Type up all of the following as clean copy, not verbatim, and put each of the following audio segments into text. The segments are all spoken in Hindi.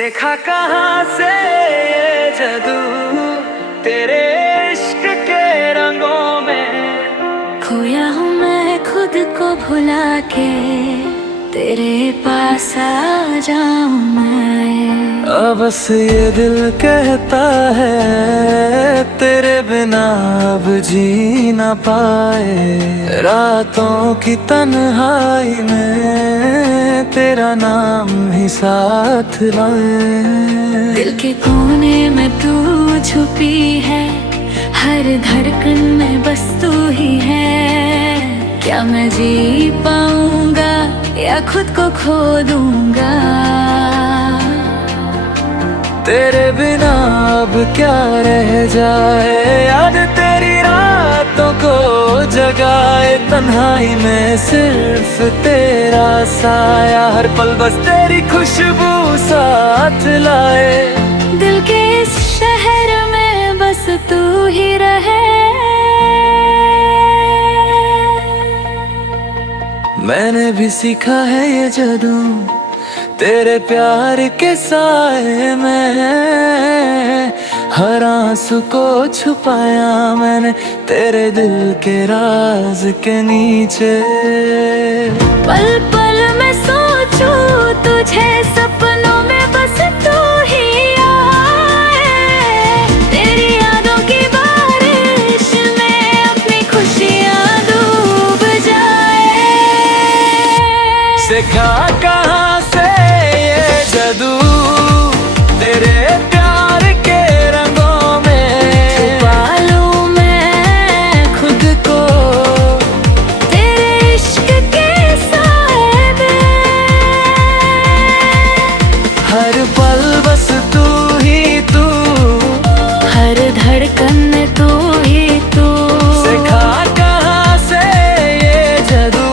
देखा कहाँ से ये जादू तेरे इश्क के रंगों में। खोया हूँ मैं खुद को भुला के तेरे पास आ जाऊं मैं। अब बस ये दिल कहता है तेरे बिना अब जी ना पाए। रातों की तन्हाई में तेरा नाम ही साथ लाए। दिल के कोने में तू छुपी है, हर धड़कन में बस तू ही है। क्या मैं जी पाऊंगा या खुद को खो दूंगा। तेरे बिना अब क्या रह जाए, याद तेरी रातों को जगाए। तन्हाई में सिर्फ तेरा साया, हर पल बस तेरी खुशबू साथ लाए। दिल के इस शहर में बस तू ही रहे। मैंने भी सीखा है ये जादू तेरे प्यार के साए में। हर आंसू को छुपाया मैंने तेरे दिल के राज के नीचे। पल पल में सोचूं तुझे, सपनों में बस तू ही आए। तेरी यादों की बारिश में अपनी खुशियां डूब जाए। सिखा कहाँ से ये जादू तेरे प्यार के रंगों में। छुपा लूं मैं खुद को तेरे इश्क के साए में। हर पल बस तू ही तू, हर धड़कन में तू ही तू। सिखा कहाँ से ये जादू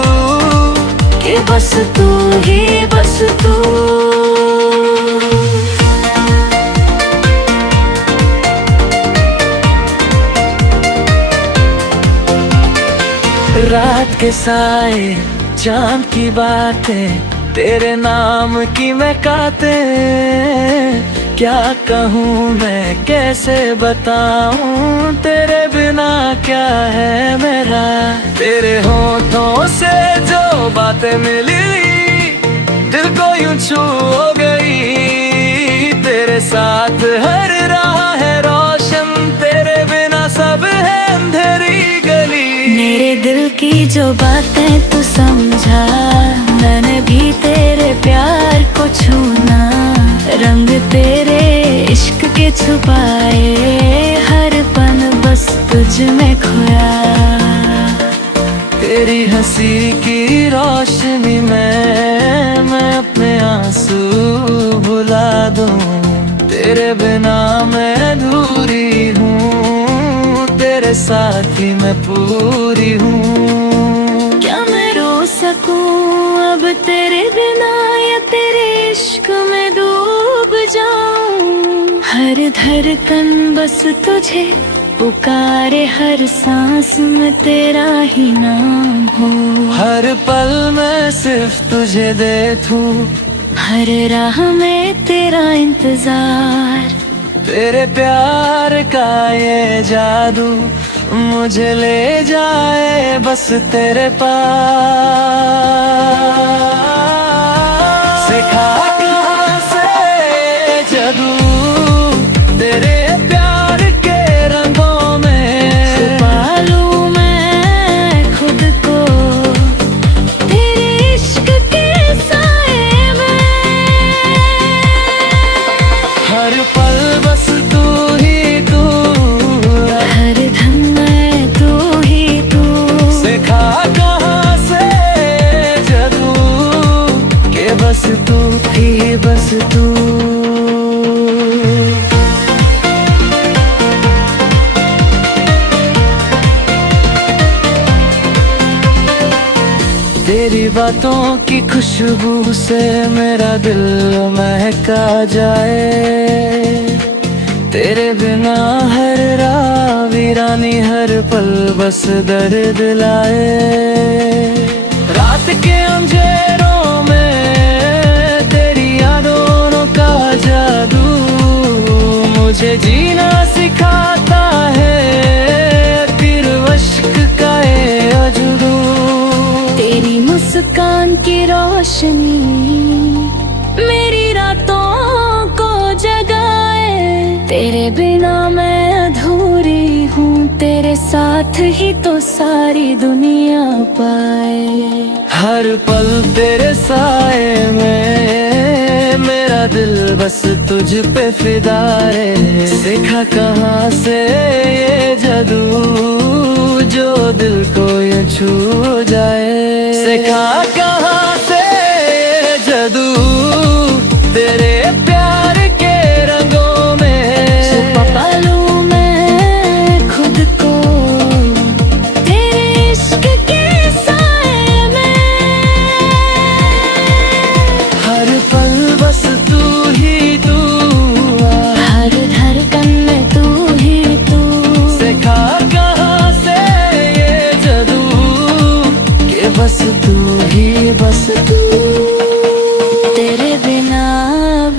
कि बस तू ही बस तू। रात के साए चांद की बातें, तेरे नाम की महकाते। क्या कहूँ मैं कैसे बताऊँ, तेरे बिना क्या है मेरा। तेरे होठों से जो बातें मिली दिल को यूं छू हो गई। तेरे साथ हर राह है रोशन, तेरे बिना सब है अंधेरी गली। मेरे दिल की जो बातें तू समझा, मैंने भी तेरे प्यार को छूना। रंग तेरे इश्क के छुपाए, हर पल बस तुझ में खोया। तेरी हंसी की रोशनी में मैं अपने आंसू भुला दूं। तेरे बिना मैं अधूरी हूँ, तेरे साथ ही मैं पूरी हूँ। क्या मैं रो सकूं अब तेरे बिना, या तेरे इश्क में डूब जाऊं। हर धड़कन बस तुझे पुकारे, हर सांस में तेरा ही नाम हो। हर पल में सिर्फ तुझे देखूं, हर राह में तेरा इंतजार। तेरे प्यार का ये जादू मुझे ले जाए बस तेरे पास। सिखा कहाँ से जादू तेरे प्यार के रंगों में। छुपा लूं मैं खुद को तेरे इश्क के साए में। हर पल बस तू ही तू, हर धन में तू ही तू। सिखा कहाँ से जादू के बस तू ही बस तू। तेरी बातों की खुशबू से मेरा दिल महका जाए। तेरे बिना हर राह वीरानी, हर पल बस दर्द लाए। रात के अंधेरों में तेरी यादों का जा मुझे जीना सिखाता है फिर अश्क का ये अजूबू। तेरी मुस्कान की रोशनी मेरी रातों को जगाए। तेरे बिना मैं अधूरी हूँ, तेरे साथ ही तो सारी दुनिया पाए। हर पल तेरे साए में मेरा दिल बस तुझ पे फिदा रे। सीखा कहाँ से ये जादू जो दिल को ये छू जाए। सीखा कहाँ से ये जादू तेरे प्यार के रंगों में। छुपा पालूं मैं खुद को तेरे इश्क के साए में। हर पल बस तू ही तू, हर धड़कन में तू ही तू। सीखा कहाँ से ये जादू कि बस तू ही बस तू। तेरे बिना अब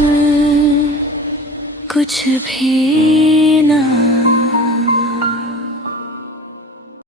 कुछ भी ना